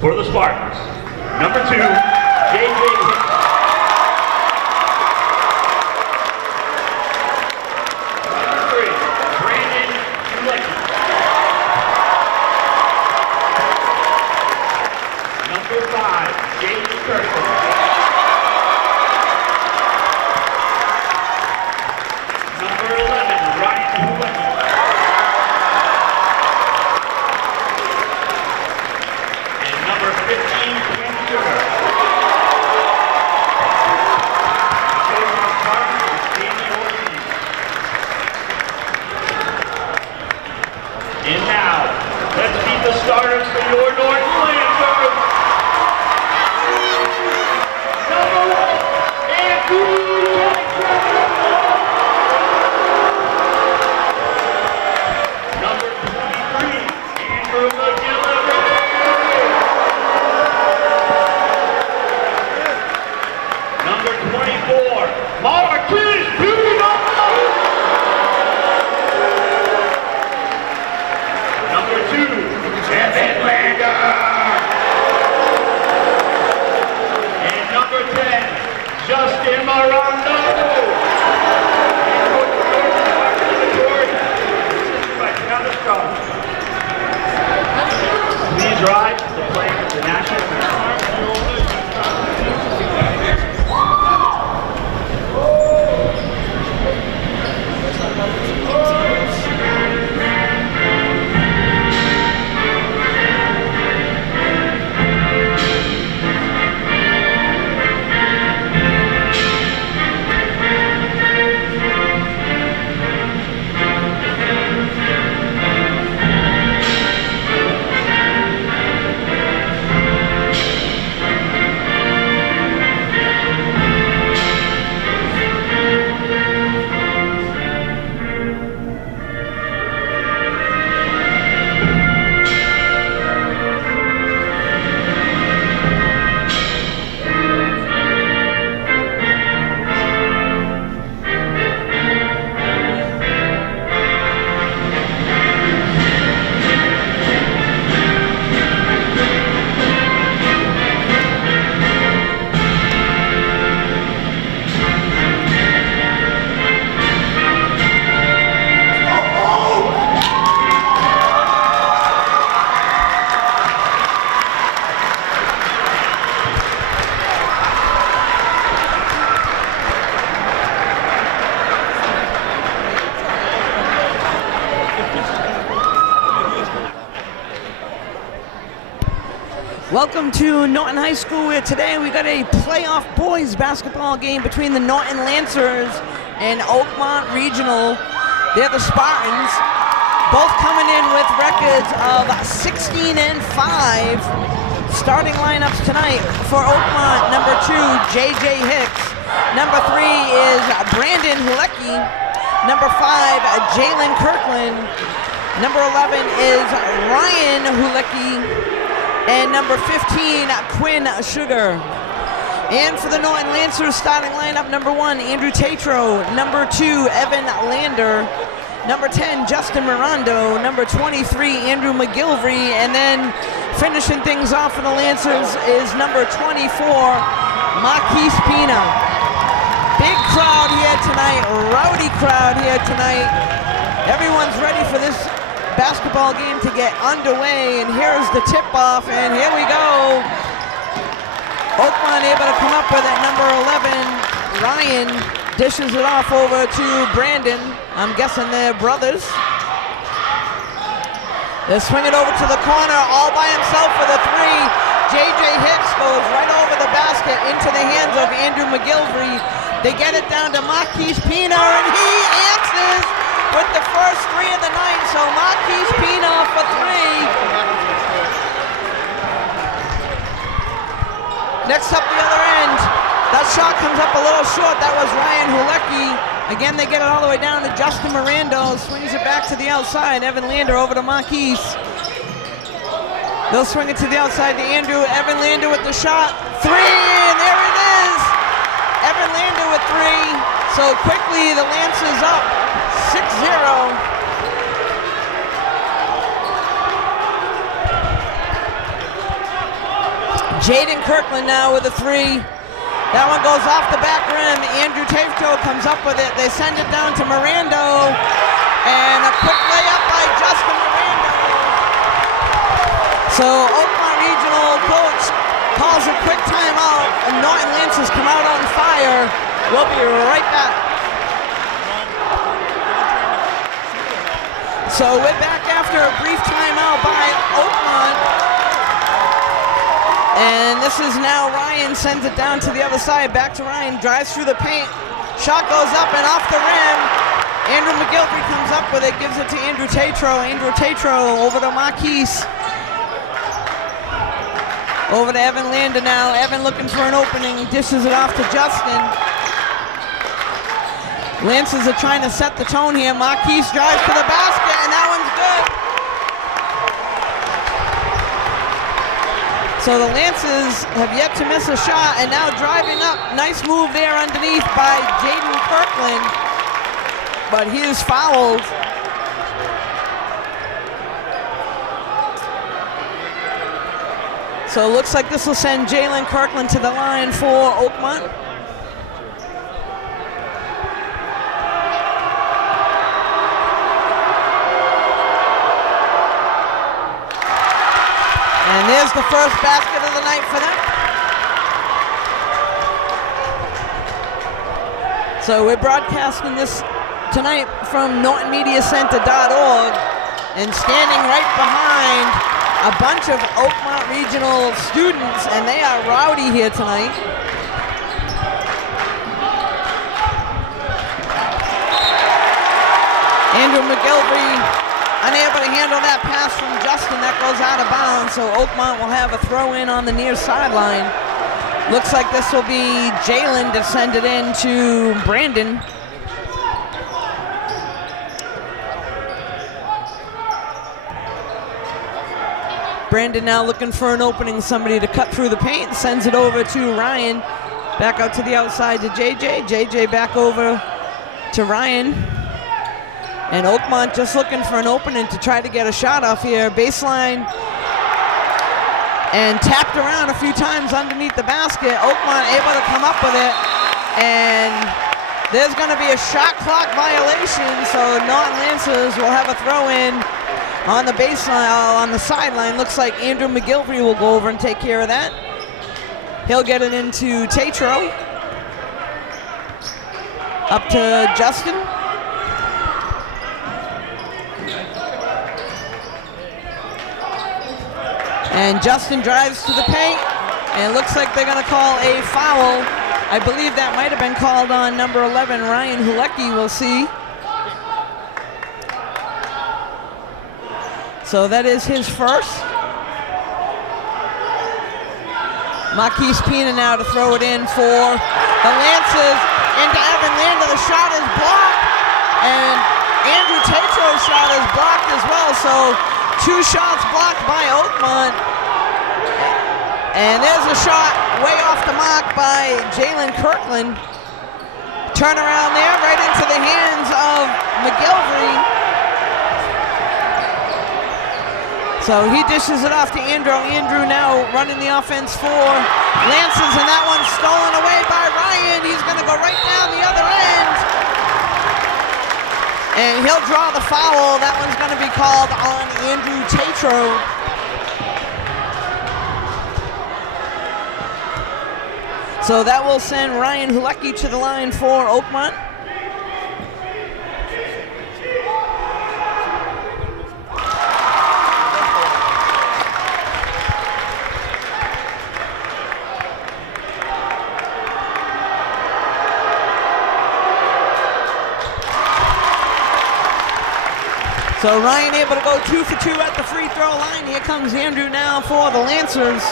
For the Spartans, number 2, J.J. Hicks. Number 3, Brandon Ulecki. Number 5, James Kirkland. Number 11, Ryan Ulecki. Number 15, Quinn Sugar. Chosen Spartan is Jamie Ortiz. And now, let's meet the starters for your Norton Lancers. Number 1, Andrew Jackson. Number 23, Andrew McGillivray. Number 24, Marquis Pino. Number 2, Evan Lander. And number 10, Justin Morando. Please rise to the playing of the national anthem. Welcome to Norton High School, where today we got a playoff boys basketball game between the Norton Lancers and Oakmont Regional. They're the Spartans, both coming in with records of 16-5. Starting lineups tonight for Oakmont: number 2, J.J. Hicks. Number 3 is Brandon Hulecki. Number 5, Jalen Kirkland. Number 11 is Ryan Hulecki. And number 15, Quinn Sugar. And for the Norton Lancers starting lineup, number 1, Andrew Tatro. Number 2, Evan Lander. Number 10, Justin Mirando. Number 23, Andrew McGillivray. And then finishing things off for the Lancers is number 24, Marquis Pina. Big crowd here tonight, rowdy crowd here tonight. Everyone's ready for this basketball game to get underway, and here's the tip-off, and here we go. Oakmont able to come up with it. Number 11, Ryan, dishes it off over to Brandon. I'm guessing they're brothers. They swing it over to the corner, all by himself for the 3. J.J. Hicks goes right over the basket into the hands of Andrew McGillivray. They get it down to Marquis Pina, and he answers with the first 3 of the night. So Marquis Pina for 3. Next up the other end. That shot comes up a little short. That was Ryan Hulecki. Again, they get it all the way down to Justin Mirando. Swings it back to the outside. Evan Lander over to Marquis. They'll swing it to the outside to Andrew. Evan Lander with the shot. 3, and there it is. Evan Lander with 3. So quickly the Lancers up 6-0. Jaden Kirkland now with a three. That one goes off the back rim. Andrew Tatro comes up with it. They send it down to Mirando. And a quick layup by Justin Mirando. So Oakmont Regional coach calls a quick timeout. And Norton Lancers come out on fire. We'll be right back. So we're back after a brief timeout by Oakmont. And this is now Ryan sends it down to the other side. Back to Ryan, drives through the paint. Shot goes up and off the rim. Andrew McGilvery comes up with it, gives it to Andrew Tatro. Andrew Tatro over to Marquise. Over to Evan Lander now. Evan looking for an opening, dishes it off to Justin. Lancers are trying to set the tone here. Marquise drives to the basket, and that one's good. So the Lancers have yet to miss a shot, and now driving up. Nice move there underneath by Jaden Kirkland, but he is fouled. So it looks like this will send Jalen Kirkland to the line for Oakmont. And there's the first basket of the night for them. So we're broadcasting this tonight from NortonMediaCenter.org, and standing right behind a bunch of Oakmont Regional students, and they are rowdy here tonight. Andrew McGilvery unable to handle that pass from Justin. That goes out of bounds, so Oakmont will have a throw in on the near sideline. Looks like this will be Jalen to send it in to Brandon. Brandon now looking for an opening, somebody to cut through the paint, sends it over to Ryan. Back out to the outside to JJ. JJ back over to Ryan. And Oakmont just looking for an opening to try to get a shot off here. Baseline, and tapped around a few times underneath the basket. Oakmont able to come up with it, and there's going to be a shot clock violation, so Norton Lancers will have a throw in on the baseline, on the sideline. Looks like Andrew McGilvery will go over and take care of that. He'll get it into Tatro. Up to Justin. And Justin drives to the paint, and it looks like they're going to call a foul. I believe that might have been called on number 11, Ryan Hulecki. We'll see. So that is his first. Marquise Pina now to throw it in for the Lancers into Evan Lander. The shot is blocked, and Andrew Tatro's shot is blocked as well. So 2 shots blocked by Oakmont. And there's a shot way off the mark by Jalen Kirkland. Turnaround there, right into the hands of McGilvery. So he dishes it off to Andrew. Andrew now running the offense for Lancers, and that one's stolen away by Ryan. He's going to go right down the other end. And he'll draw the foul. That one's going to be called on Andrew Tatro. So that will send Ryan Hulecki to the line for Oakmont. So Ryan able to go 2 for 2 at the free throw line. Here comes Andrew now for the Lancers.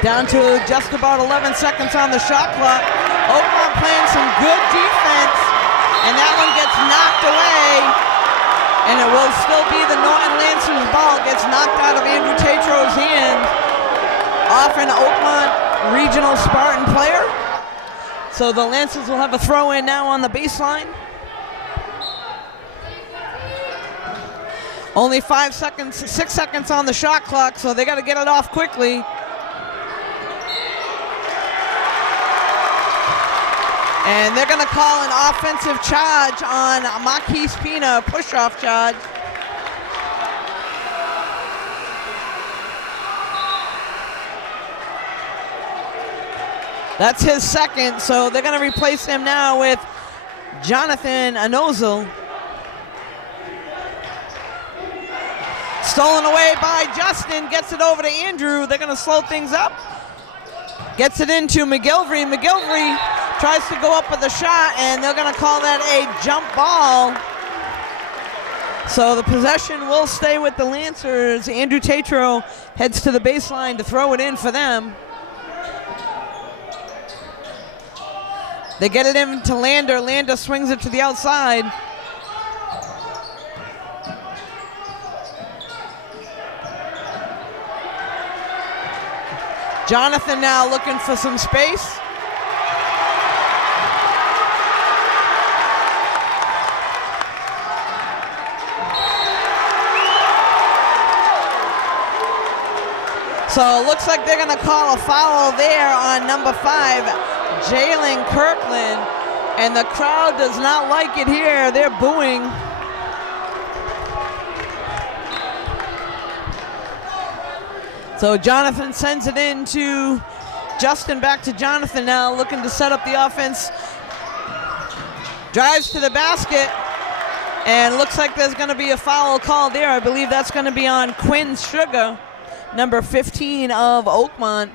Down to just about 11 seconds on the shot clock. Oakmont playing some good defense, and that one gets knocked away. And it will still be the Norton Lancers ball. Gets knocked out of Andrew Tatro's hand. Off an Oakmont Regional Spartan player. So the Lancers will have a throw in now on the baseline. Only 6 seconds on the shot clock, so they got to get it off quickly. And they're going to call an offensive charge on Marquise Pina, push-off charge. That's his second, so they're going to replace him now with Jonathan Anozel. Stolen away by Justin, gets it over to Andrew. They're going to slow things up. Gets it into McGilvery. McGilvery tries to go up with a shot, and they're going to call that a jump ball. So the possession will stay with the Lancers. Andrew Tatro heads to the baseline to throw it in for them. They get it in to Lander. Lander swings it to the outside. Jonathan now looking for some space. So it looks like they're going to call a foul there on number 5. Jalen Kirkland, and the crowd does not like it here. They're booing. So Jonathan sends it in to Justin, back to Jonathan now, looking to set up the offense. Drives to the basket, and looks like there's going to be a foul call there. I believe that's going to be on Quinn Sugar, number 15 of Oakmont.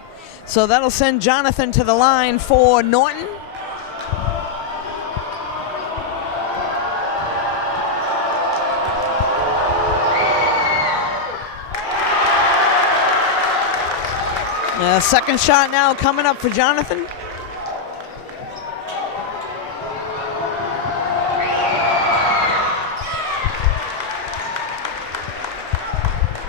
So that'll send Jonathan to the line for Norton. Second shot now coming up for Jonathan.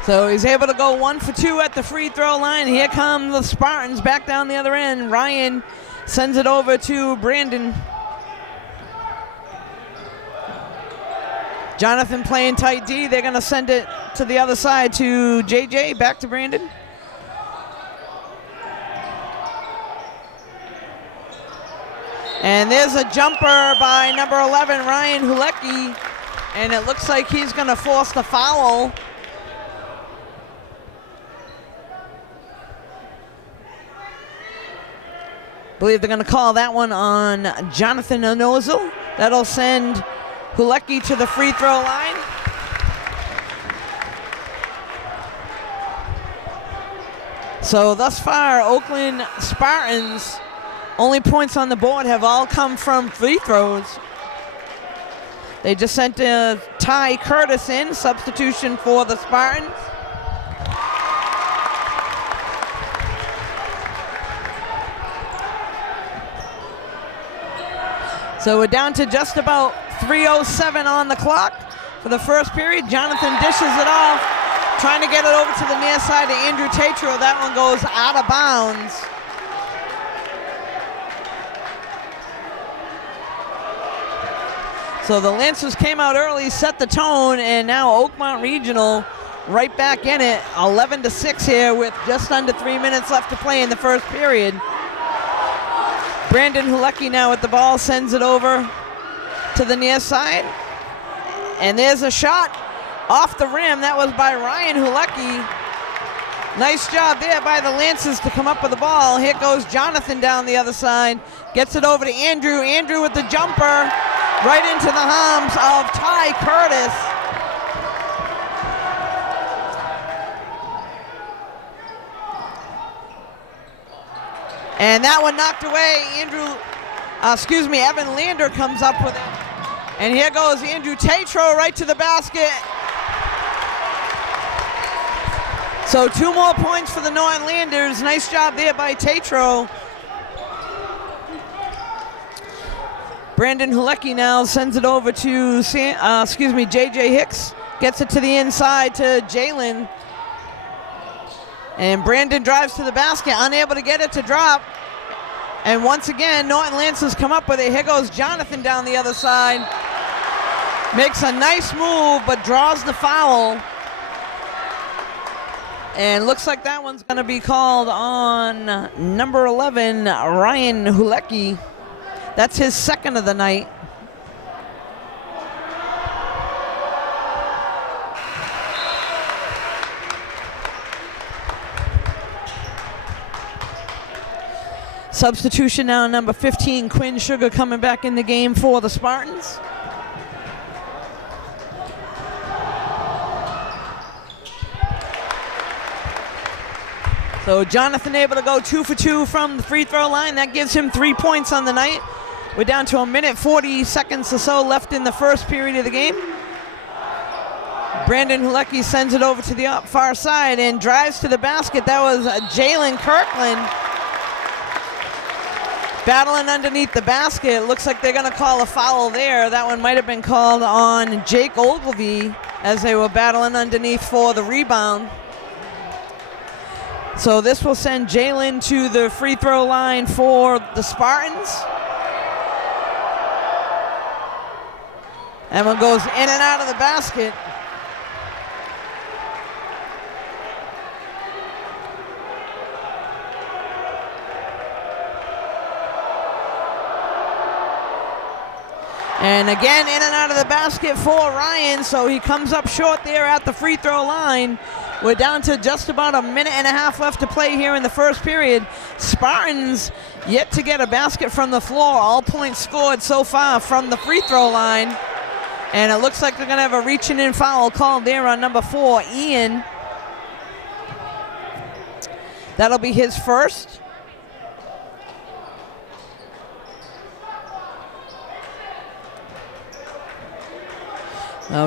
So he's able to go 1 for 2 at the free throw line. Here come the Spartans back down the other end. Ryan sends it over to Brandon. Jonathan playing tight D. They're going to send it to the other side to JJ. Back to Brandon. And there's a jumper by number 11, Ryan Hulecki. And it looks like he's going to force the foul. I believe they're going to call that one on Jonathan Anozel. That'll send Hulecki to the free throw line. So thus far, Oakland Spartans, only points on the board have all come from free throws. They just sent Ty Curtis in, substitution for the Spartans. So we're down to just about 3:07 on the clock for the first period. Jonathan dishes it off, trying to get it over to the near side to Andrew Tatro. That one goes out of bounds. So the Lancers came out early, set the tone, and now Oakmont Regional right back in it. 11-6 here with just under 3 minutes left to play in the first period. Brandon Hulecki now with the ball, sends it over to the near side. And there's a shot off the rim. That was by Ryan Hulecki. Nice job there by the Lancers to come up with the ball. Here goes Jonathan down the other side. Gets it over to Andrew. Andrew with the jumper right into the arms of Ty Curtis. And that one knocked away. Evan Lander comes up with it. And here goes Andrew Tatro right to the basket. So 2 more points for the Norton Landers. Nice job there by Tatro. Brandon Hulecki now sends it over to JJ Hicks. Gets it to the inside to Jalen. And Brandon drives to the basket, unable to get it to drop. And once again, Norton Lancers come up with it. Here goes Jonathan down the other side. Makes a nice move, but draws the foul. And looks like that one's going to be called on number 11, Ryan Hulecki. That's his second of the night. Substitution now, number 15, Quinn Sugar coming back in the game for the Spartans. So Jonathan able to go 2 for 2 from the free throw line. That gives him 3 points on the night. We're down to 1:40 or so left in the first period of the game. Brandon Hulecki sends it over to the far side and drives to the basket. That was Jalen Kirkland battling underneath the basket. Looks like they're going to call a foul there. That one might have been called on Jake Ogilvie as they were battling underneath for the rebound. So this will send Jalen to the free throw line for the Spartans. And one goes in and out of the basket. And again, in and out of the basket for Ryan, so he comes up short there at the free throw line. We're down to just about 1.5 minutes left to play here in the first period. Spartans yet to get a basket from the floor. All points scored so far from the free throw line. And it looks like they're going to have a reaching in foul called there on number 4, Ian. That'll be his first.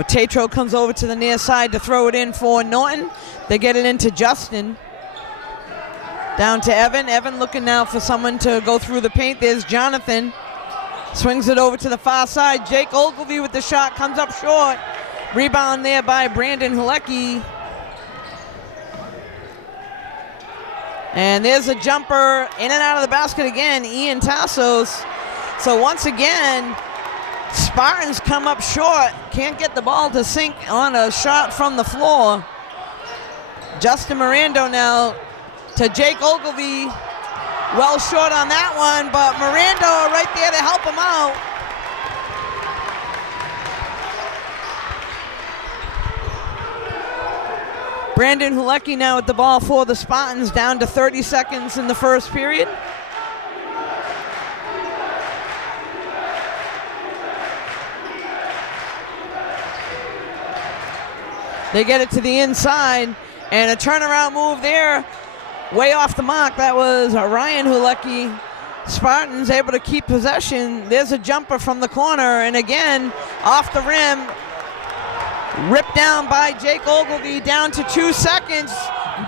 Tatro comes over to the near side to throw it in for Norton. They get it into Justin. Down to Evan. Evan looking now for someone to go through the paint. There's Jonathan. Swings it over to the far side. Jake Ogilvie with the shot. Comes up short. Rebound there by Brandon Hulecki. And there's a jumper in and out of the basket again. Ian Tassos. So once again, Spartans come up short, can't get the ball to sink on a shot from the floor. Justin Mirando now to Jake Ogilvie. Well short on that one, but Mirando right there to help him out. Brandon Hulecki now with the ball for the Spartans, down to 30 seconds in the first period. They get it to the inside, and a turnaround move there, way off the mark. That was Ryan Hulecki. Spartans able to keep possession. There's a jumper from the corner, and again, off the rim, ripped down by Jake Ogilvie, down to 2 seconds.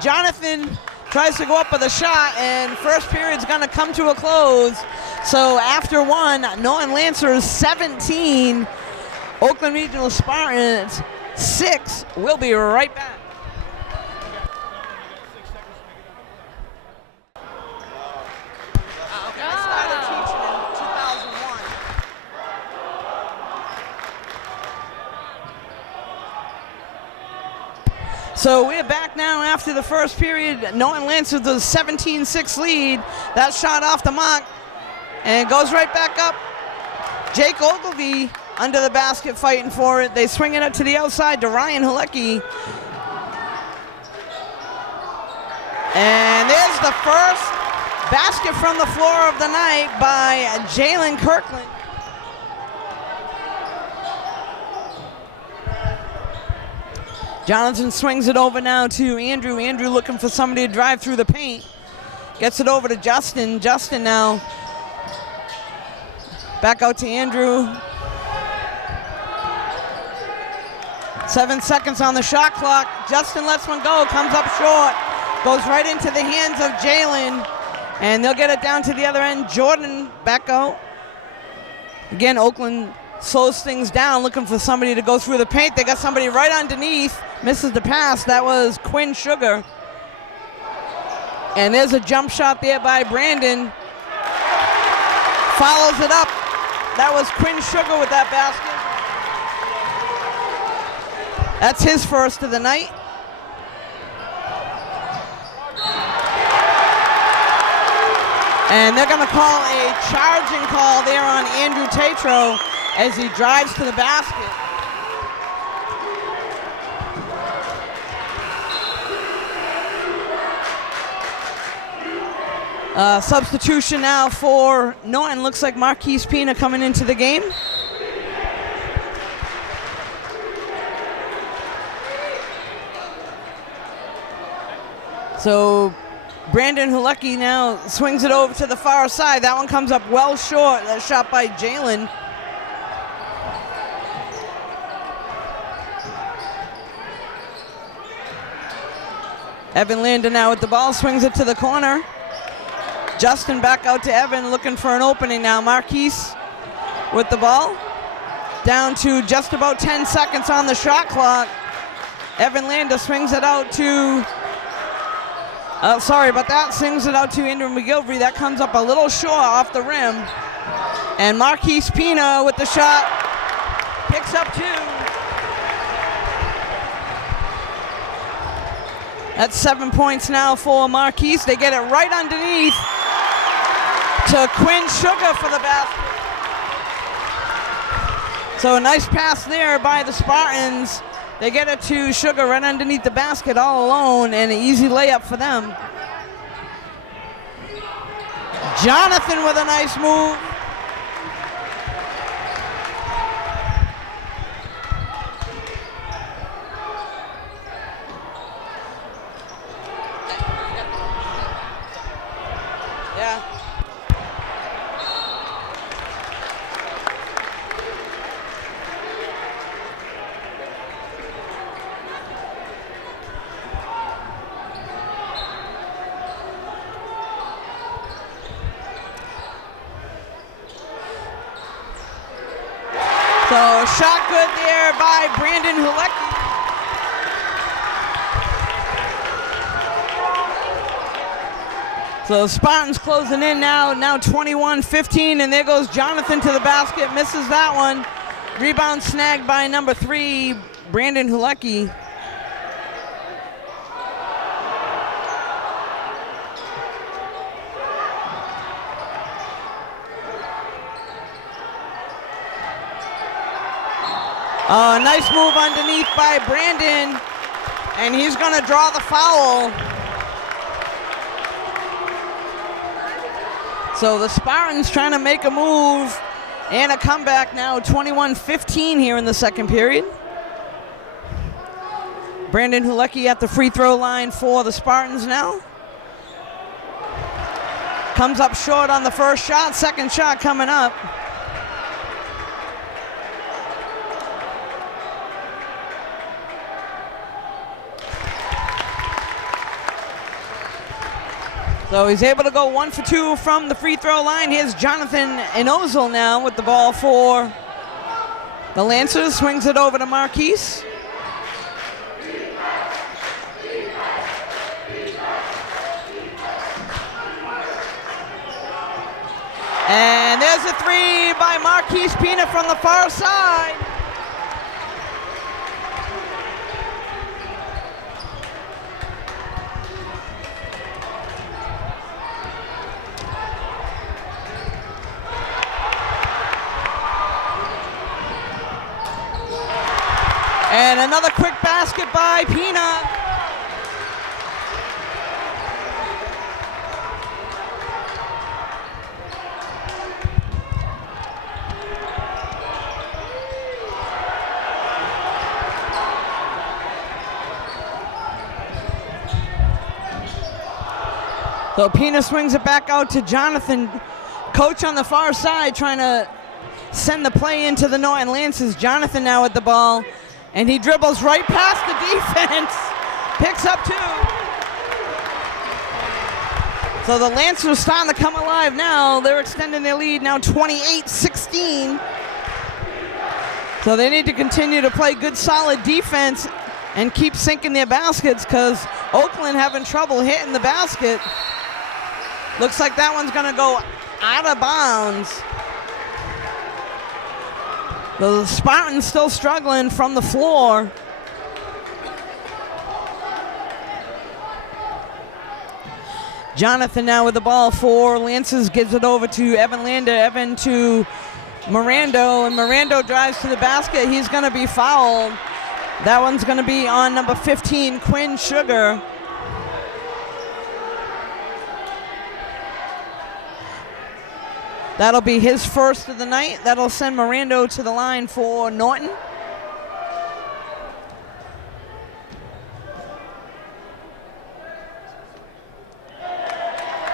Jonathan tries to go up with a shot, and first period's gonna come to a close. So after one, Norton Lancers 17, Oakland Regional Spartans 6. We'll be right back. Okay, I started teaching in 2001. So we're back now after the first period. Norton Lancers the 17-6 lead. That shot off the mark and goes right back up. Jake Ogilvie under the basket fighting for it. They swing it up to the outside to Ryan Hulecki. And there's the first basket from the floor of the night by Jalen Kirkland. Jonathan swings it over now to Andrew. Andrew looking for somebody to drive through the paint. Gets it over to Justin. Justin now back out to Andrew. 7 seconds on the shot clock. Justin lets one go, comes up short, goes right into the hands of Jalen, and they'll get it down to the other end. Jordan back out. Again, Oakland slows things down, looking for somebody to go through the paint. They got somebody right underneath, misses the pass. That was Quinn Sugar. And there's a jump shot there by Brandon. follows it up. That was Quinn Sugar with that basket. That's his first of the night. And they're going to call a charging call there on Andrew Tatro as he drives to the basket. Substitution now for Norton. Looks like Marquise Pina coming into the game. So Brandon Hulecki now swings it over to the far side. That one comes up well short. That shot by Jalen. Evan Lander now with the ball, swings it to the corner. Justin back out to Evan, looking for an opening now. Marquise with the ball. Down to just about 10 seconds on the shot clock. Evan Lander swings it out to, sorry about that, swings it out to Andrew McGilvery. That comes up a little short off the rim. And Marquise Pina with the shot, picks up 2. That's 7 points now for Marquise. They get it right underneath to Quinn Sugar for the basket. So a nice pass there by the Spartans. They get it to Sugar right underneath the basket all alone, and an easy layup for them. Jonathan with a nice move. Yeah. So shot good there by Brandon Hulecki. So Spartans closing in now 21-15, and there goes Jonathan to the basket, misses that one. Rebound snagged by number 3, Brandon Hulecki. Nice move underneath by Brandon, and he's going to draw the foul. So the Spartans trying to make a move and a comeback now, 21-15 here in the second period. Brandon Hulecki at the free throw line for the Spartans now. Comes up short on the first shot, second shot coming up. So he's able to go 1 for 2 from the free throw line. Here's Jonathan Inozel now with the ball for the Lancers. Swings it over to Marquise. And there's a 3 by Marquise Pina from the far side. And another quick basket by Pina. So Pina swings it back out to Jonathan. Coach on the far side trying to send the play into the Norton Lancers. Jonathan now with the ball. And he dribbles right past the defense, picks up 2. So the Lancers starting to come alive now. They're extending their lead now 28-16. So they need to continue to play good, solid defense and keep sinking their baskets because Oakland having trouble hitting the basket. Looks like that one's going to go out of bounds. The Spartans still struggling from the floor. Jonathan now with the ball for Lancers, gives it over to Evan Lander. Evan to Mirando, and Mirando drives to the basket. He's going to be fouled. That one's going to be on number 15, Quinn Sugar. That'll be his first of the night. That'll send Mirando to the line for Norton.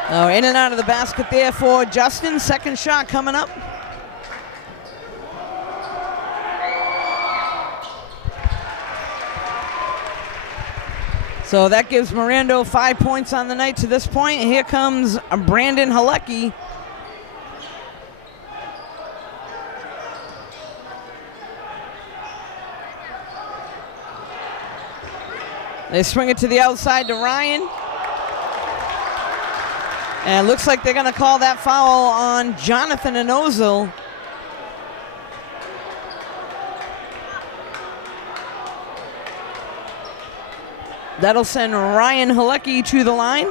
Oh, in and out of the basket there for Justin. Second shot coming up. So that gives Mirando 5 points on the night to this point. And here comes Brandon Halecki. They swing it to the outside to Ryan. And it looks like they're going to call that foul on Jonathan Ozil. That'll send Ryan Halecki to the line.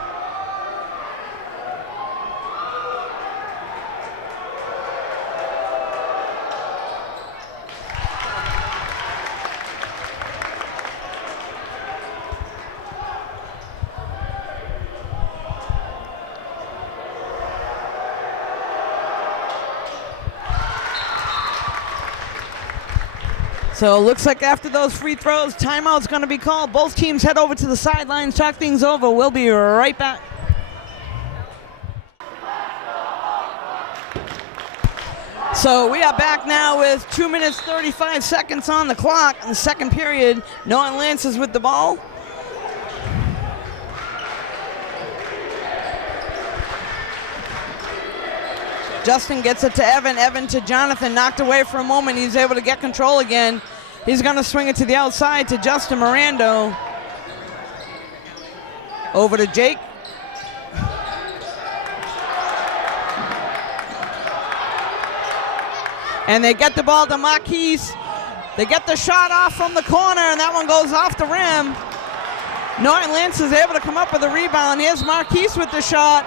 So it looks like after those free throws, timeout's going to be called. Both teams head over to the sidelines, talk things over. We'll be right back. So we are back now with 2 minutes 35 seconds on the clock in the second period. Norton Lancers with the ball. Justin gets it to Evan. Evan to Jonathan. Knocked away for a moment. He's able to get control again. He's going to swing it to the outside to Justin Mirando. Over to Jake. And they get the ball to Marquise. They get the shot off from the corner, and that one goes off the rim. Norton Lance is able to come up with a rebound. Here's Marquise with the shot.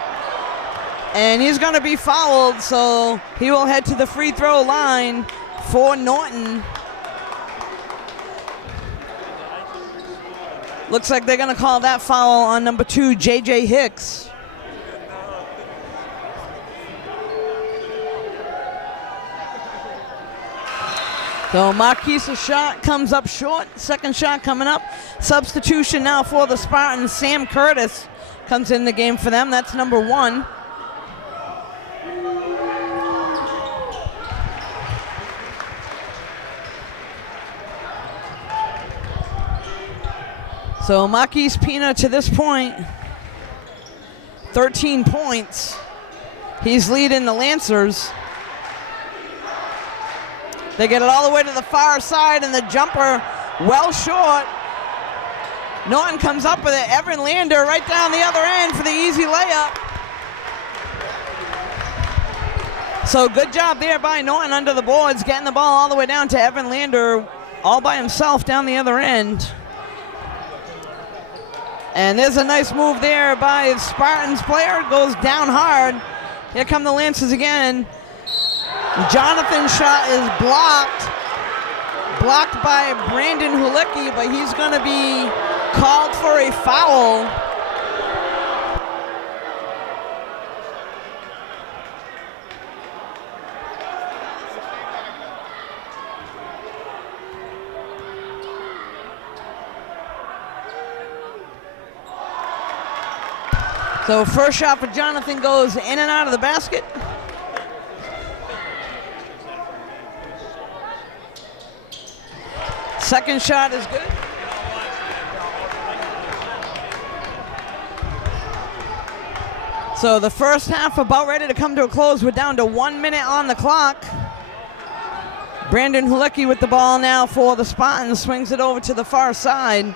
And he's going to be fouled, so he will head to the free throw line for Norton. Looks like they're going to call that foul on number 2, J.J. Hicks. So Marquise's shot comes up short. Second shot coming up. Substitution now for the Spartans. Sam Curtis comes in the game for them. That's number 1. So Marquise Pina to this point, 13 points. He's leading the Lancers. They get it all the way to the far side, and the jumper well short. Norton comes up with it. Evan Lander right down the other end for the easy layup. So good job there by Norton under the boards, getting the ball all the way down to Evan Lander all by himself down the other end. And there's a nice move there by Spartans player. Goes down hard. Here come the Lancers again. Jonathan's shot is blocked. Blocked by Brandon Halecki, but he's going to be called for a foul. So first shot for Jonathan goes in and out of the basket. Second shot is good. So the first half about ready to come to a close. We're down to 1 minute on the clock. Brandon Halecki with the ball now for the Spartans. Swings it over to the far side.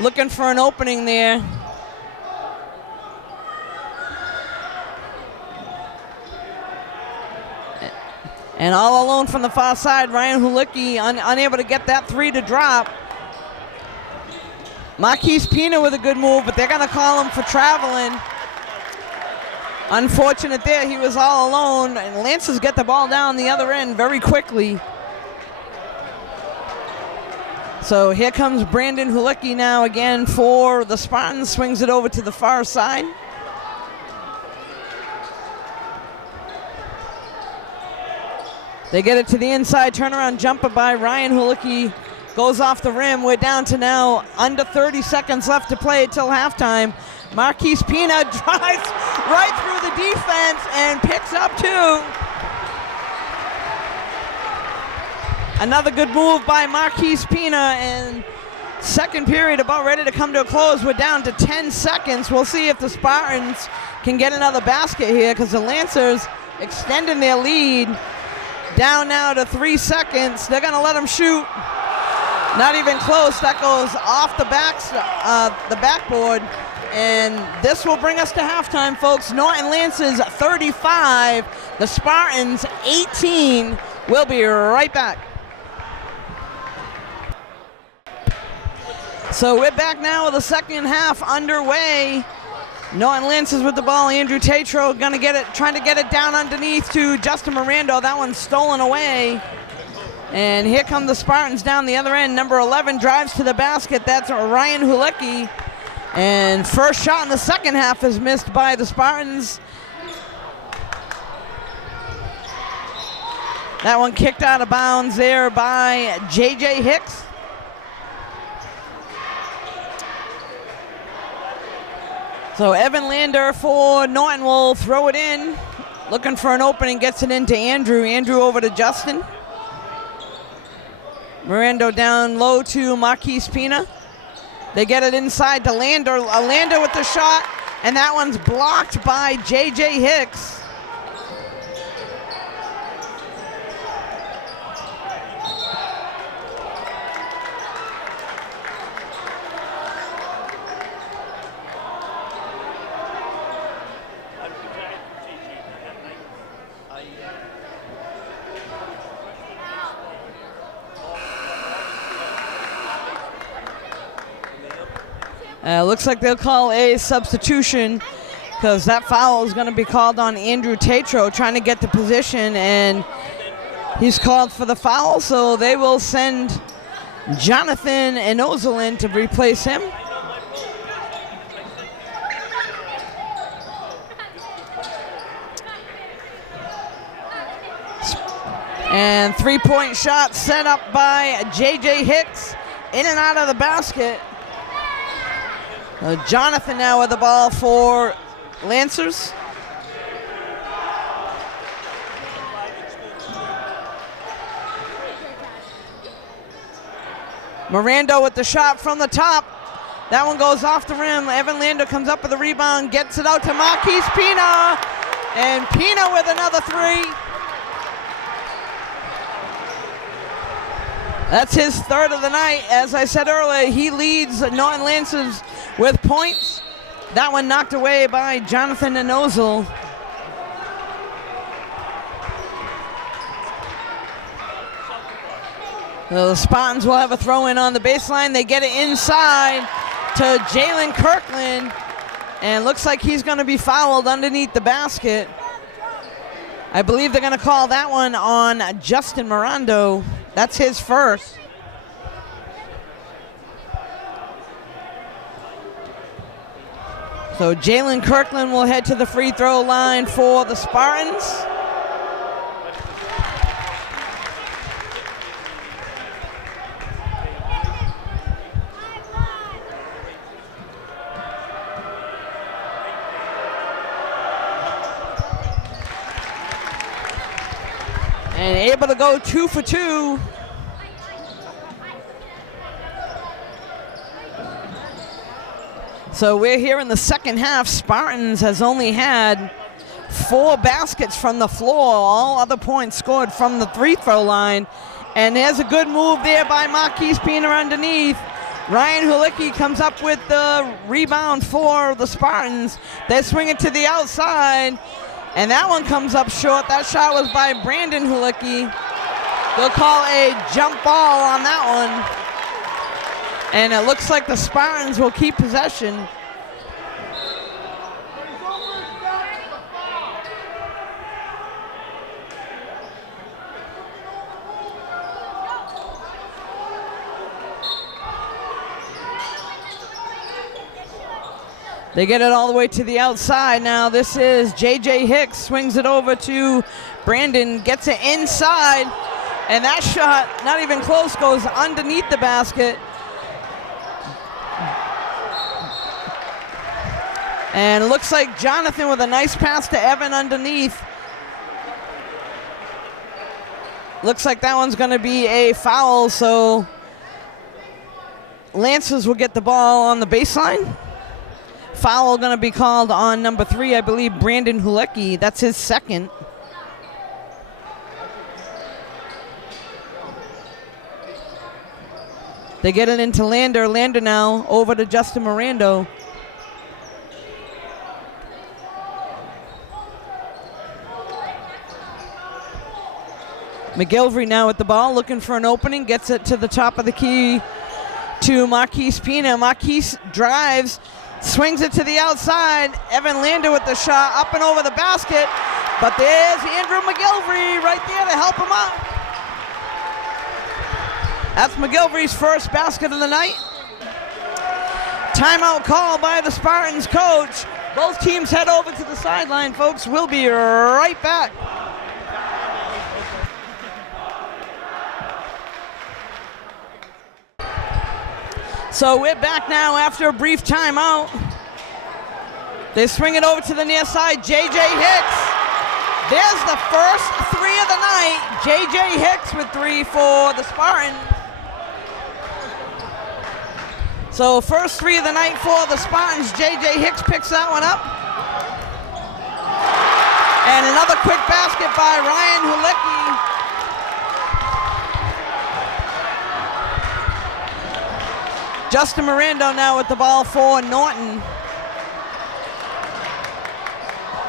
Looking for an opening there. And all alone from the far side, Ryan Hulicki unable to get that three to drop. Marquise Pina with a good move, but they're going to call him for traveling. Unfortunate there, he was all alone. And Lancers get the ball down the other end very quickly. So here comes Brandon Hulicki now again for the Spartans. Swings it over to the far side. They get it to the inside, turnaround jumper by Ryan Hulicki. Goes off the rim. We're down to now under 30 seconds left to play until halftime. Marquise Pina drives right through the defense and picks up two. Another good move by Marquise Pina, and second period about ready to come to a close. We're down to 10 seconds. We'll see if the Spartans can get another basket here, because the Lancers extending their lead. Down now to 3 seconds. They're going to let them shoot. Not even close. That goes off the backboard. And this will bring us to halftime, folks. Norton Lancers 35, the Spartans 18. We'll be right back. So we're back now with the second half underway. Norton Lancers with the ball. Andrew Tatro gonna get it, trying to get it down underneath to Justin Mirando. That one's stolen away. And here come the Spartans down the other end. Number 11 drives to the basket. That's Ryan Hulicki. And first shot in the second half is missed by the Spartans. That one kicked out of bounds there by J.J. Hicks. So Evan Lander for Norton will throw it in. Looking for an opening, gets it into Andrew. Andrew over to Justin. Mirando down low to Marquise Pina. They get it inside to Lander. Lander with the shot, and that one's blocked by J.J. Hicks. Looks like they'll call a substitution, because that foul is going to be called on Andrew Tatro, trying to get the position, and he's called for the foul, so they will send Jonathan Ozil in to replace him. And three-point shot set up by J.J. Hicks, in and out of the basket. Jonathan now with the ball for Lancers. Mirando with the shot from the top. That one goes off the rim. Evan Lander comes up with the rebound, gets it out to Marquise Pina. And Pina with another three. That's his third of the night. As I said earlier, he leads Norton Lancers with points. That one knocked away by Jonathan Ozil. The Spartans will have a throw in on the baseline. They get it inside to Jalen Kirkland. And looks like he's going to be fouled underneath the basket. I believe they're going to call that one on Justin Mirando. That's his first. So Jalen Kirkland will head to the free throw line for the Spartans. And able to go 2 for 2. So we're here in the second half. Spartans has only had 4 baskets from the floor. All other points scored from the free throw line. And there's a good move there by Marquise Pina underneath. Ryan Hulicki comes up with the rebound for the Spartans. They swing it to the outside. And that one comes up short. That shot was by Brandon Halicki. They'll call a jump ball on that one. And it looks like the Spartans will keep possession. They get it all the way to the outside now. This is J.J. Hicks, swings it over to Brandon, gets it inside, and that shot, not even close, goes underneath the basket. And it looks like Jonathan with a nice pass to Evan underneath. Looks like that one's gonna be a foul, so Lancers will get the ball on the baseline. Foul going to be called on number 3, I believe, Brandon Halicki. That's his second. They get it into Lander. Lander now over to Justin Mirando. McGilvery now with the ball, looking for an opening. Gets it to the top of the key to Marquise Pina. Marquise drives. Swings it to the outside. Evan Lander with the shot up and over the basket. But there's Andrew McGilvery right there to help him out. That's McGilvery's first basket of the night. Timeout call by the Spartans coach. Both teams head over to the sideline, folks. We'll be right back. So we're back now after a brief timeout. They swing it over to the near side, J.J. Hicks. There's the first 3 of the night. J.J. Hicks with 3 for the Spartans. So first 3 of the night for the Spartans. J.J. Hicks picks that one up. And another quick basket by Ryan Halicki. Justin Mirando now with the ball for Norton.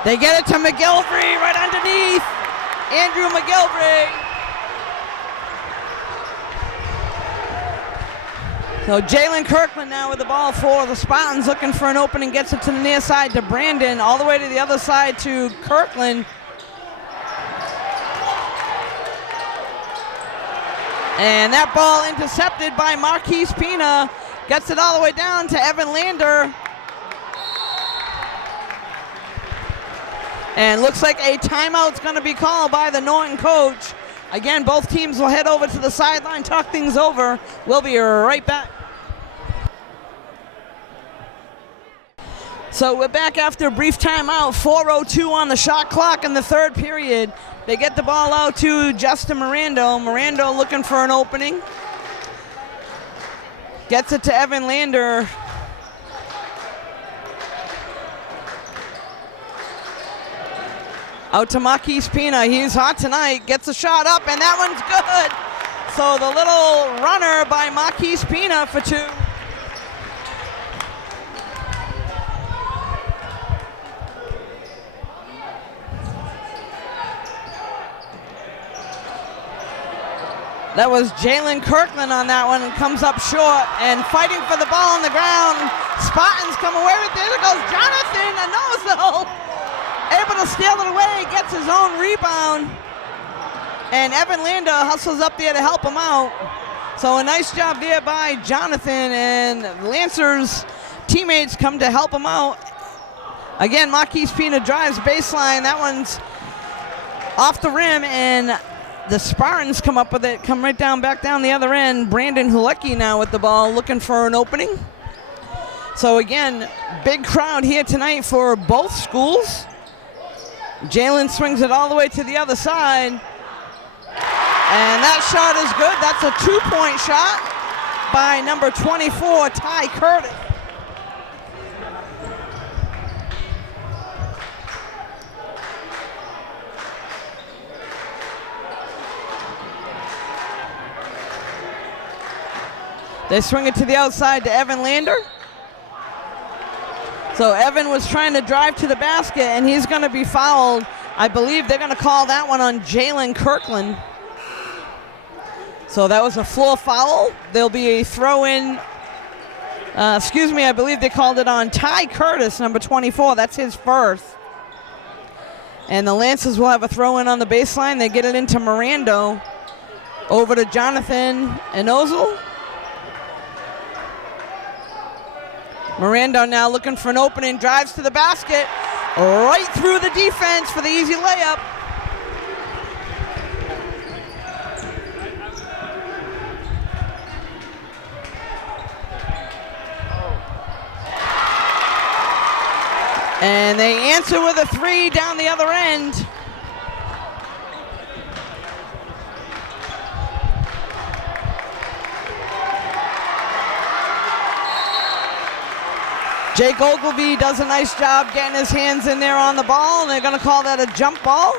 They get it to McGilvery right underneath. Andrew McGilvery. So Jalen Kirkland now with the ball for the Spartans, looking for an opening, gets it to the near side to Brandon, all the way to the other side to Kirkland. And that ball intercepted by Marquise Pina. Gets it all the way down to Evan Lander. And looks like a timeout's going to be called by the Norton coach. Again, both teams will head over to the sideline, talk things over. We'll be right back. So we're back after a brief timeout. 4:02 on the shot clock in the third period. They get the ball out to Justin Mirando. Mirando looking for an opening. Gets it to Evan Lander. Out to Marquise Pina. He's hot tonight. Gets a shot up, and that one's good. So the little runner by Marquise Pina for 2. That was Jalen Kirkland on that one, and comes up short and fighting for the ball on the ground. Spartans come away with it. There goes Jonathan, a no-so. Able to steal it away, gets his own rebound. And Evan Lander hustles up there to help him out. So a nice job there by Jonathan, and Lancers teammates come to help him out. Again, Marquise Pina drives baseline. That one's off the rim, and the Spartans come up with it, come right down, back down the other end. Brandon Halicki now with the ball, looking for an opening. So again, big crowd here tonight for both schools. Jalen swings it all the way to the other side. And that shot is good. That's a 2-point shot by number 24, Ty Curtis. They swing it to the outside to Evan Lander. So Evan was trying to drive to the basket, and he's going to be fouled. I believe they're going to call that one on Jalen Kirkland. So that was a floor foul. There'll be a throw-in. I believe they called it on Ty Curtis, number 24. That's his first. And the Lancers will have a throw-in on the baseline. They get it into Mirando. Over to Jonathan and Ozil. Mirando now looking for an opening, drives to the basket, right through the defense for the easy layup. And they answer with a three down the other end. Jake Ogilvy does a nice job getting his hands in there on the ball, and they're going to call that a jump ball.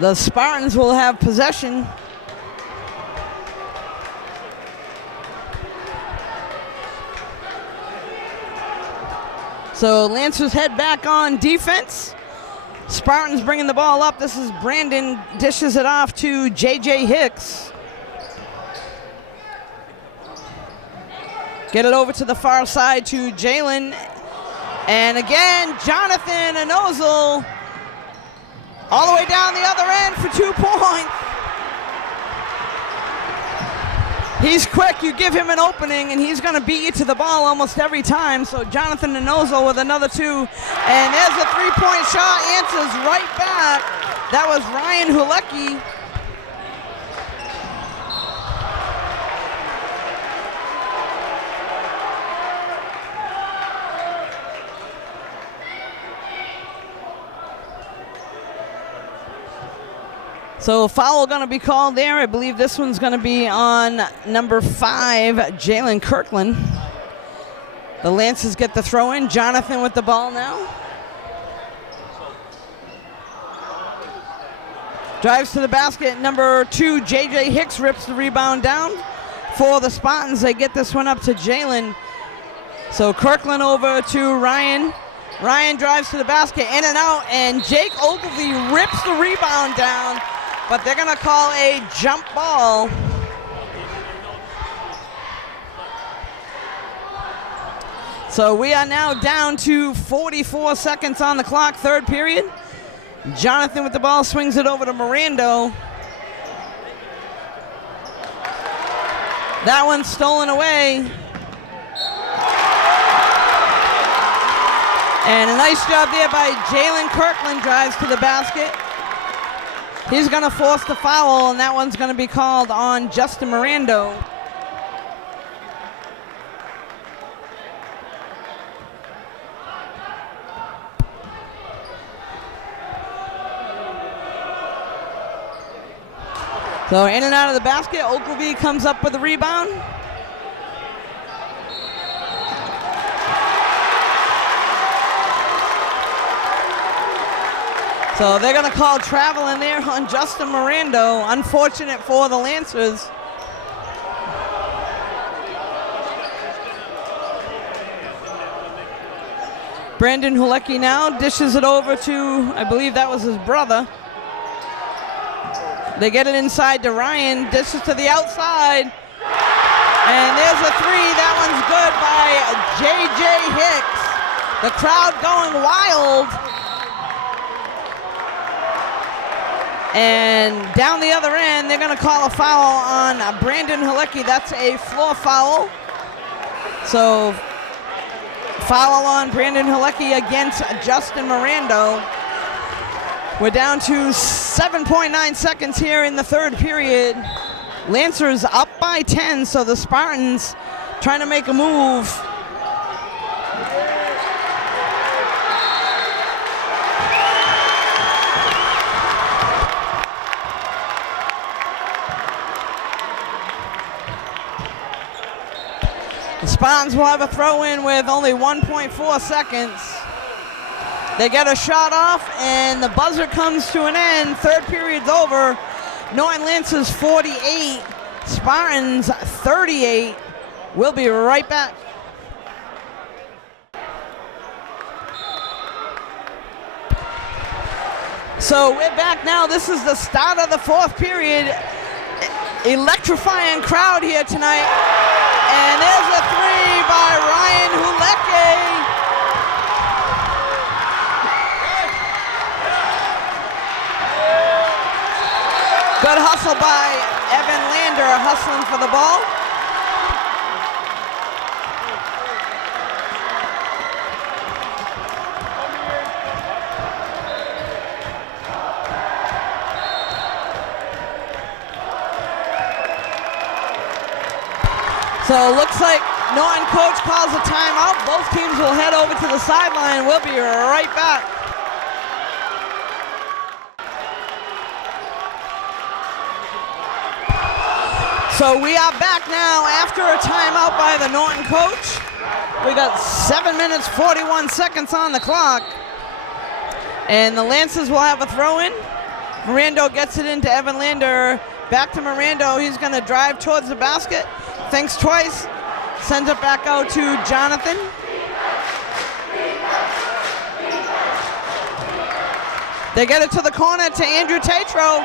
The Spartans will have possession. So Lancers head back on defense. Spartans bringing the ball up. This is Brandon, dishes it off to J.J. Hicks. Get it over to the far side to Jalen. And again, Jonathan and Ozil all the way down the other end for 2 points. He's quick. You give him an opening, and he's going to beat you to the ball almost every time. So Jonathan and Ozil with another 2. And there's a three-point shot. Answers right back. That was Ryan Hulecki. So foul going to be called there. I believe this one's going to be on number 5, Jalen Kirkland. The Lancers get the throw in. Jonathan with the ball now. Drives to the basket. Number 2, J.J. Hicks rips the rebound down. For the Spartans, they get this one up to Jalen. So Kirkland over to Ryan. Ryan drives to the basket, in and out, and Jake Ogilvy rips the rebound down. But they're going to call a jump ball. So we are now down to 44 seconds on the clock, third period. Jonathan with the ball swings it over to Mirando. That one's stolen away. And a nice job there by Jalen Kirkland, drives to the basket. He's going to force the foul, and that one's going to be called on Justin Mirando. So in and out of the basket, Ogilvy comes up with the rebound. So they're going to call travel in there on Justin Mirando. Unfortunate for the Lancers. Brandon Hulecki now dishes it over to, I believe that was his brother. They get it inside to Ryan, dishes to the outside. And there's a three. That one's good by J.J. Hicks. The crowd going wild. And down the other end, they're going to call a foul on Brandon Hulecki. That's a floor foul. So foul on Brandon Hulecki against Justin Mirando. We're down to 7.9 seconds here in the third period. Lancers up by 10, so the Spartans trying to make a move. The Spartans will have a throw-in with only 1.4 seconds. They get a shot off, and the buzzer comes to an end. Third period's over. Norton Lancers 48, Spartans 38. We'll be right back. So we're back now. This is the start of the fourth period. Electrifying crowd here tonight. And there's a three by Ryan Hulecki. Good hustle by Evan Lander, hustling for the ball. So it looks like Norton coach calls a timeout. Both teams will head over to the sideline. We'll be right back. So we are back now after a timeout by the Norton coach. We got 7 minutes, 41 seconds on the clock. And the Lancers will have a throw in. Mirando gets it into Evan Lander. Back to Mirando. He's going to drive towards the basket. Thinks twice. Sends it back out to Jonathan. They get it to the corner to Andrew Tatro.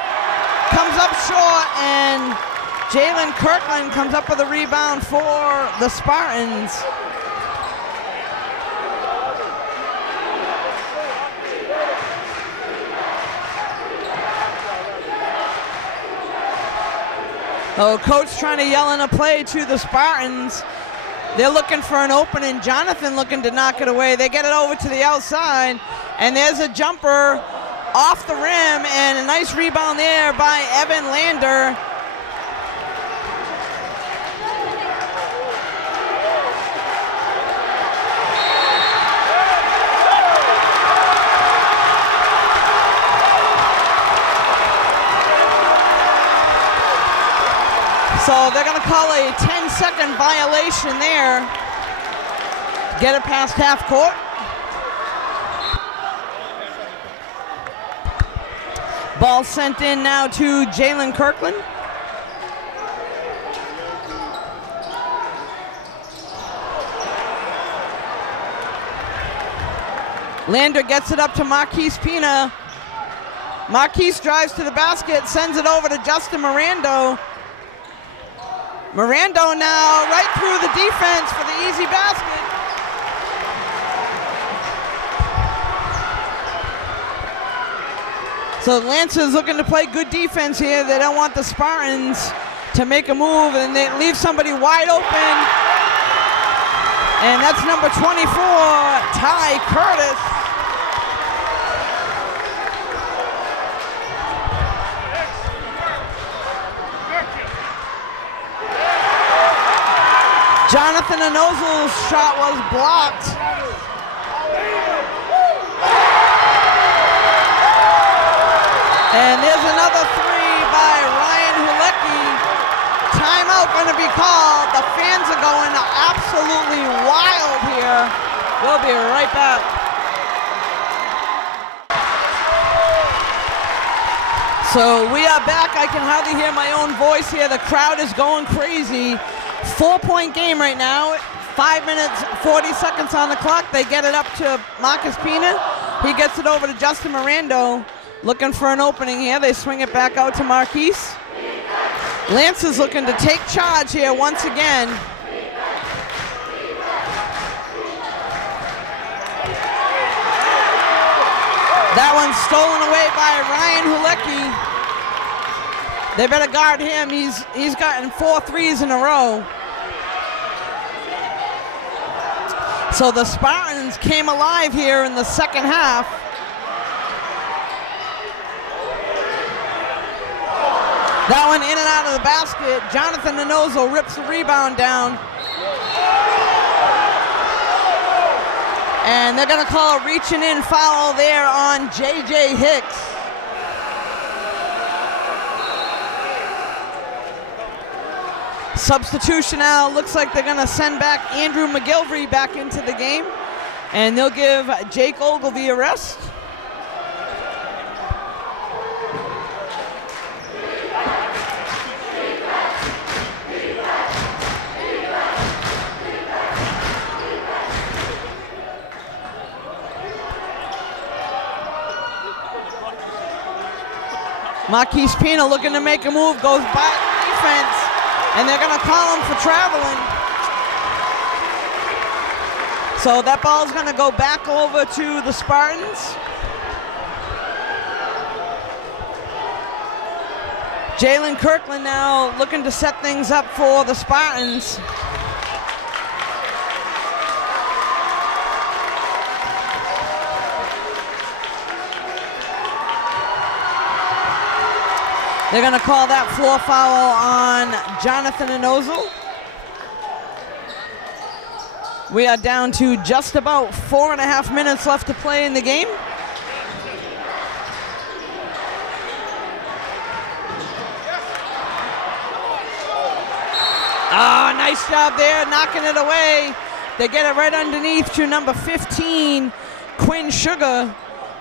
Comes up short, and Jalen Kirkland comes up with a rebound for the Spartans. Oh, coach trying to yell in a play to the Spartans. They're looking for an opening. Jonathan looking to knock it away. They get it over to the outside, and there's a jumper off the rim, and a nice rebound there by Evan Lander. So they're going to call a 10-second violation there. Get it past half court. Ball sent in now to Jalen Kirkland. Lander gets it up to Marquise Pina. Marquise drives to the basket, sends it over to Justin Mirando. Mirando now right through the defense for the easy basket. So the Lancers looking to play good defense here. They don't want the Spartans to make a move, and they leave somebody wide open. And that's number 24, Ty Curtis. Jonathan Anozel's shot was blocked. And there's another three by Ryan Hulecki. Timeout going to be called. The fans are going absolutely wild here. We'll be right back. So we are back. I can hardly hear my own voice here. The crowd is going crazy. 4-point game right now. 5 minutes, 40 seconds on the clock. They get it up to Marcus Pina. He gets it over to Justin Mirando. Looking for an opening here. They swing it back out to Marquise. Lance is looking to take charge here once again. That one's stolen away by Ryan Hulecki. They better guard him. He's gotten 4 threes in a row. So the Spartans came alive here in the second half. That one in and out of the basket. Jonathan Anozel rips the rebound down. And they're going to call a reaching in foul there on J.J. Hicks. Substitution now. Looks like they're going to send back Andrew McGilvery back into the game. And they'll give Jake Ogilvy a rest. Marquise Pina looking to make a move, goes back defense, and they're gonna call him for traveling. So that ball's gonna go back over to the Spartans. Jalen Kirkland now looking to set things up for the Spartans. They're gonna call that floor foul on Jonathan Inozel. We are down to just about 4.5 minutes left to play in the game. Oh, nice job there, knocking it away. They get it right underneath to number 15, Quinn Sugar.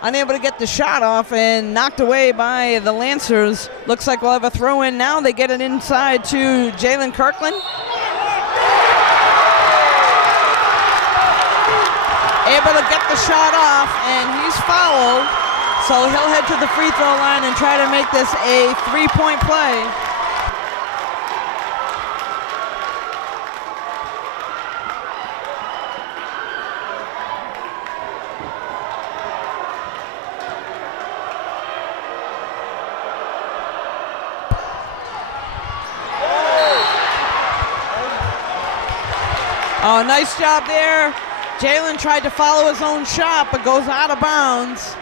Unable to get the shot off and knocked away by the Lancers. Looks like we'll have a throw in now. They get it inside to Jalen Kirkland. Able to get the shot off, and he's fouled. So he'll head to the free throw line and try to make this a 3-point play. Oh, nice job there. Jalen tried to follow his own shot, but goes out of bounds.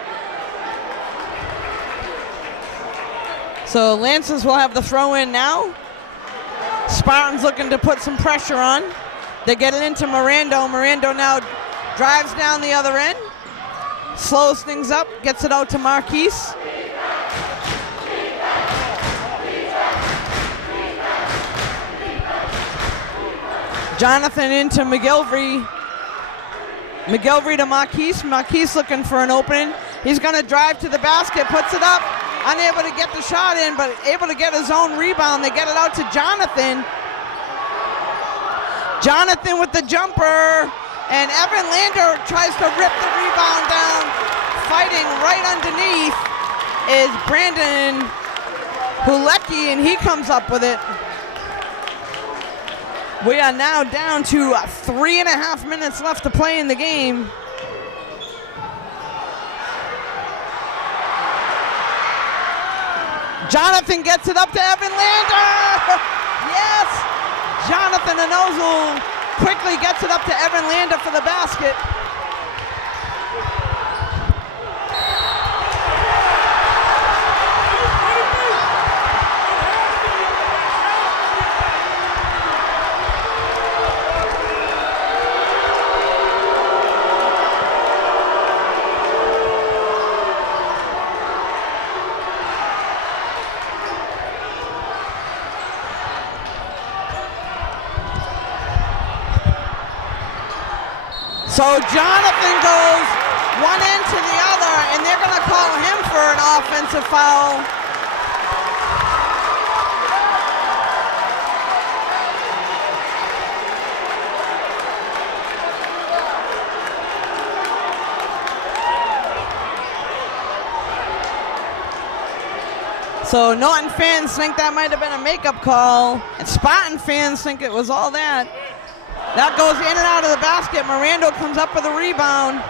So Lancers will have the throw in now. Spartans looking to put some pressure on. They get it into Mirando. Mirando now drives down the other end. Slows things up, gets it out to Marquise. Jonathan into McGilvery. McGilvery to Marquise. Marquise looking for an opening. He's going to drive to the basket, puts it up. Unable to get the shot in, but able to get his own rebound. They get it out to Jonathan. Jonathan with the jumper. And Evan Lander tries to rip the rebound down. Fighting right underneath is Brandon Hulecki, and he comes up with it. We are now down to 3.5 minutes left to play in the game. Jonathan gets it up to Evan Lander. Yes! Jonathan Inozel quickly gets it up to Evan Lander for the basket. So Jonathan goes one end to the other, and they're going to call him for an offensive foul. So Norton fans think that might have been a makeup call, and Spartan fans think it was all that. That goes in and out of the basket. Mirando comes up with a rebound.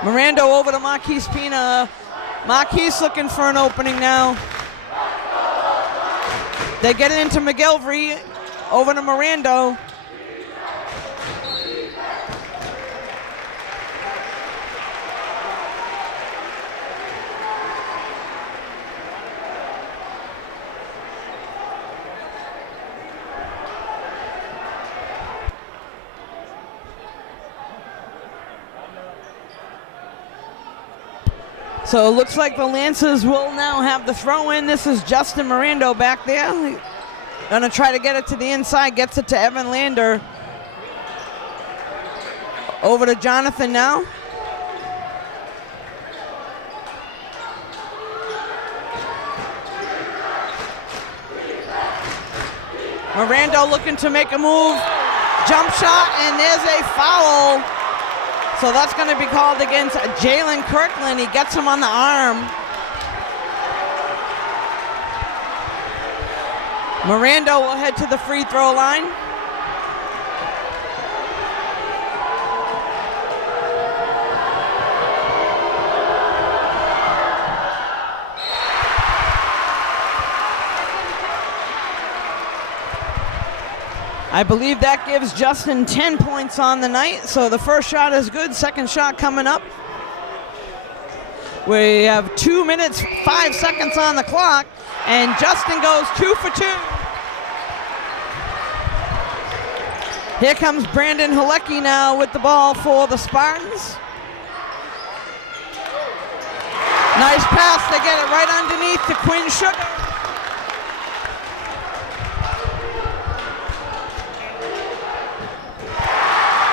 Mirando over to Marquise Pina. Marquise looking for an opening now. They get it into McGilvery. Over to Mirando. So it looks like the Lancers will now have the throw in. This is Justin Mirando back there. Gonna try to get it to the inside, gets it to Evan Lander. Over to Jonathan now. Mirando looking to make a move. Jump shot, and there's a foul. So that's going to be called against Jalen Kirkland. He gets him on the arm. Miranda will head to the free throw line. I believe that gives Justin 10 points on the night. So the first shot is good. Second shot coming up. We have 2 minutes, 5 seconds on the clock, and Justin goes 2 for 2. Here comes Brandon Halecki now with the ball for the Spartans. Nice pass, they get it right underneath to Quinn Sugar.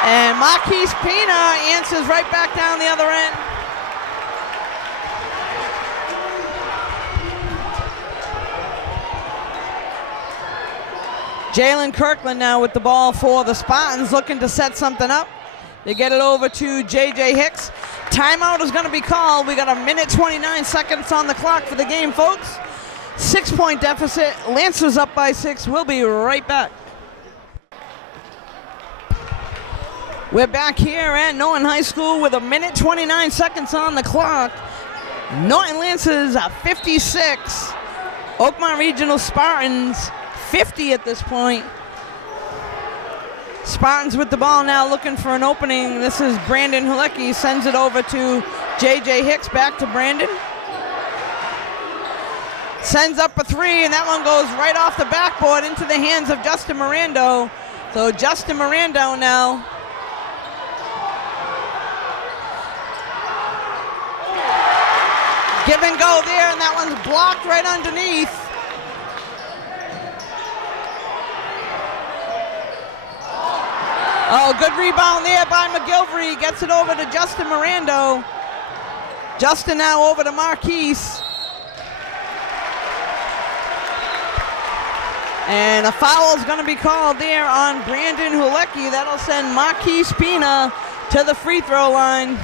And Marquise Pina answers right back down the other end. Jalen Kirkland now with the ball for the Spartans, looking to set something up. They get it over to J.J. Hicks. Timeout is going to be called. We got 1:29 seconds on the clock for the game, folks. 6-point deficit. Lancers up by 6. We'll be right back. We're back here at Norton High School with 1:29 seconds on the clock. Norton Lancers 56. Oakmont Regional Spartans 50 at this point. Spartans with the ball now looking for an opening. This is Brandon Halecki, sends it over to J.J. Hicks, back to Brandon. Sends up a three, and that one goes right off the backboard into the hands of Justin Mirando. So Justin Mirando now. Give and go there, and that one's blocked right underneath. Oh, good rebound there by McGilvery. Gets it over to Justin Mirando. Justin now over to Marquise. And a foul is going to be called there on Brandon Halecki. That'll send Marquise Pina to the free throw line.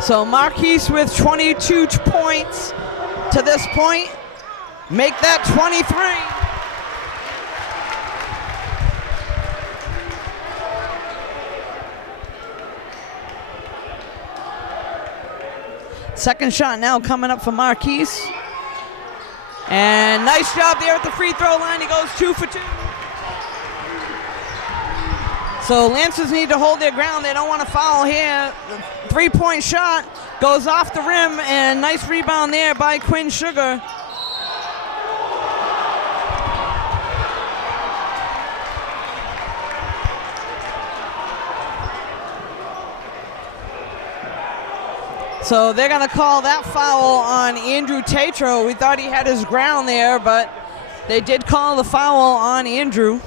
So Marquise with 22 points to this point. Make that 23. Second shot now coming up for Marquise. And nice job there at the free throw line. He goes 2 for 2. So Lancers need to hold their ground. They don't want to foul here. The 3-point shot goes off the rim, and nice rebound there by Quinn Sugar. So they're going to call that foul on Andrew Tatro. We thought he had his ground there, but they did call the foul on Andrew.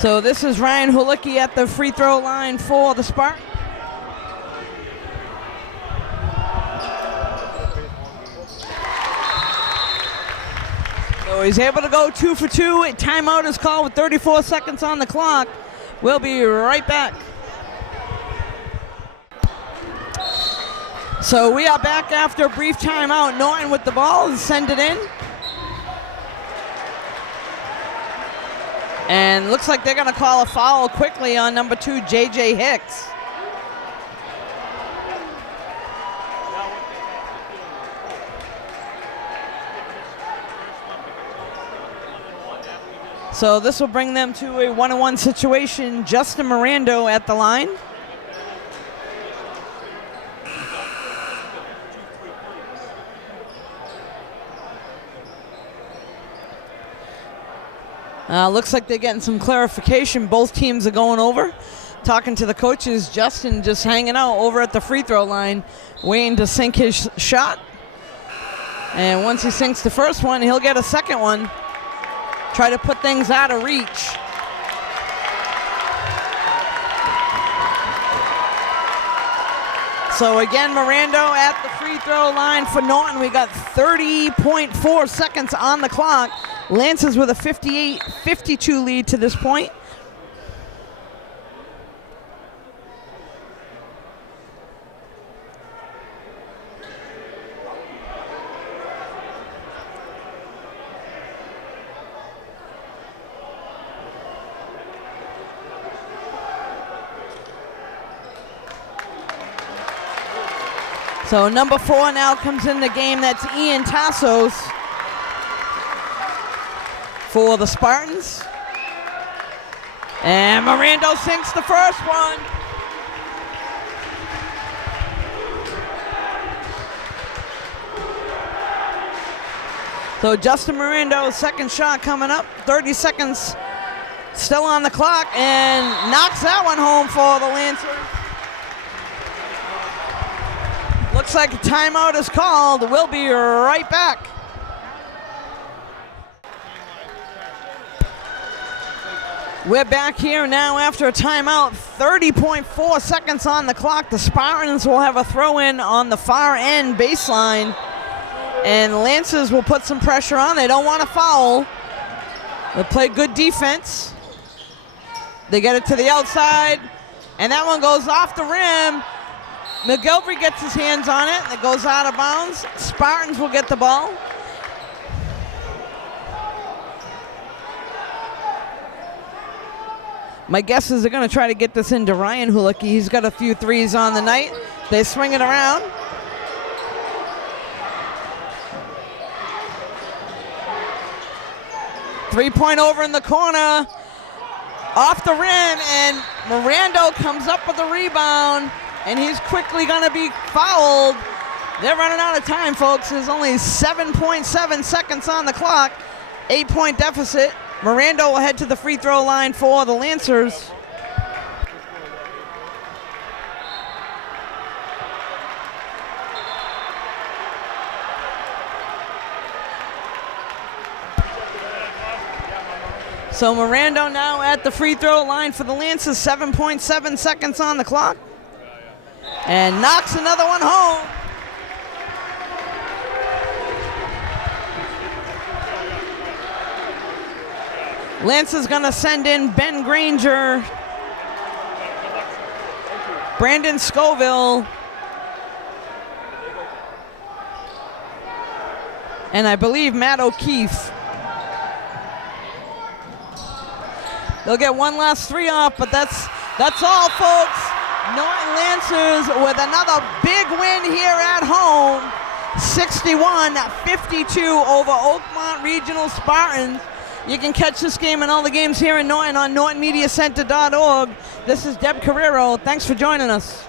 So this is Ryan Halecki at the free throw line for the Spartans. So he's able to go 2 for 2. A timeout is called with 34 seconds on the clock. We'll be right back. So we are back after a brief timeout. Norton with the ball and send it in. And looks like they're going to call a foul quickly on number 2, J.J. Hicks. So this will bring them to a 1-on-1 situation. Justin Mirando at the line. Looks like they're getting some clarification. Both teams are going over. talking to the coaches. Justin just hanging out over at the free throw line, waiting to sink his shot. And once he sinks the first one, he'll get a second one. Try to put things out of reach. So again, Mirando at the free throw line for Norton. We got 30.4 seconds on the clock. Lancers with a 58-52 lead to this point. So number 4 now comes in the game. That's Ian Tassos for the Spartans. And Mirando sinks the first one. So Justin Mirando's second shot coming up. 30 seconds still on the clock, and knocks that one home for the Lancers. Looks like a timeout is called. We'll be right back. We're back here now after a timeout. 30.4 seconds on the clock. The Spartans will have a throw-in on the far end baseline. And Lancers will put some pressure on. They don't want to foul. They play good defense. They get it to the outside. And that one goes off the rim. McGilvery gets his hands on it, and it goes out of bounds. Spartans will get the ball. My guess is they're going to try to get this into Ryan Hulicki. He's got a few threes on the night. They swing it around. Three-point over in the corner. Off the rim, and Mirando comes up with a rebound. And he's quickly going to be fouled. They're running out of time, folks. There's only 7.7 seconds on the clock. 8-point deficit. Mirando will head to the free throw line for the Lancers. So Mirando now at the free throw line for the Lancers. 7.7 seconds on the clock. And knocks another one home. Lancers gonna send in Ben Granger, Brandon Scoville, and I believe Matt O'Keefe. They'll get one last three off, but that's all, folks. Norton Lancers with another big win here at home. 61-52 over Oakmont Regional Spartans. You can catch this game and all the games here in Norton on NortonMediaCenter.org. This is Deb Carrero. Thanks for joining us.